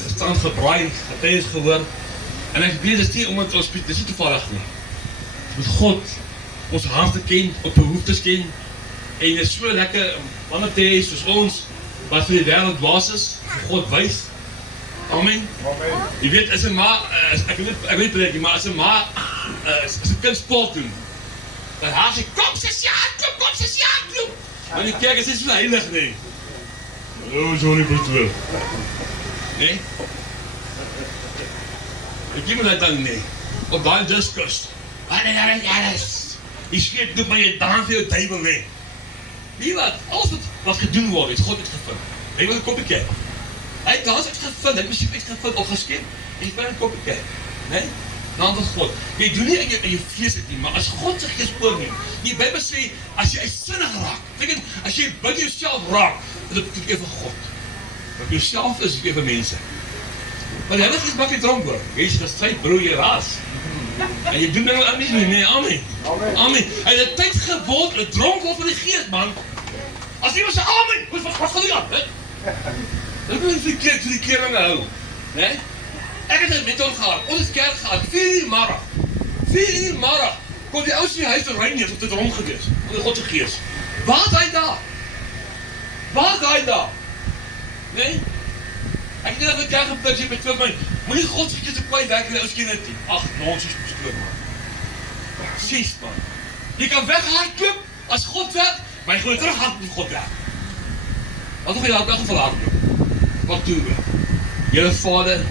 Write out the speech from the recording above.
gestaan, gebraai, getuies gehoor. En ek weet, dit is nie omdat ons, dit is nie toevallig nie. Met God, ons harte ken, ons behoeftes ken. En dit is so lekker, ander te hê soos ons, wat vir die wêreld dwaas is, vir God wys. Amen. Jy weet, as 'n ma, ek weet preek, maar as 'n ma, as 'n kind sport doen, dan haar sy, kom sussie, hardloop, kom sussie, hardloop. Maar die kerk is nie so heilig nie. Oh, sorry, pastoor. Nee? Ek gee my dat dan nie. Op daai diskus. Alles. Die skep doet maar jy dan vir jou duiwel weg. Wie alles wat gedoen word, het God uitgevind. Hy wil 'n koppie kyk. Hy het alles uitgevind, hy het musiek uitgevind of geskep. En jy wil 'n koppie kyk. Nee? Naam van God. Jy doen nie in jou vlees dit nie, maar as God se gees oorneem. Die Bybel sê as jy uitsinnig raak, beteken as jy binne jouself raak, dit beteken vir God. Wat jouself is vir mense. Maar die Heilige Gees maak jy dronk hoor. Jy is gestryd broer jy ras. En jy doen nou anders nie, nee, amen. Amen. En dit tyd geword, 'n dronk word van die Gees man. As iemand sê amen, wat gaan jy aan, hè? Dit moet vir die keringe hou, né? Ek het dit met hom gehad. Ons het kerk gehad, 4 uur middag. 4 uur middag. Kon die ou se huis ry nie, of dit dronk gewees. Onder God se Gees. Waar is hy daar? Waar is hy daar? Nee? Ek het net 'n kerk gepluk, jy betref my. Moenie God se Gees op kwai werk en ons ken dit nie. Ag, nonsens beskoor man. Sies man. Jy kan weghardloop as God werk, maar jy gaan terug hardloop God werk. Wat nog jy daar dag verlaat? Wat doen we? Julle Vader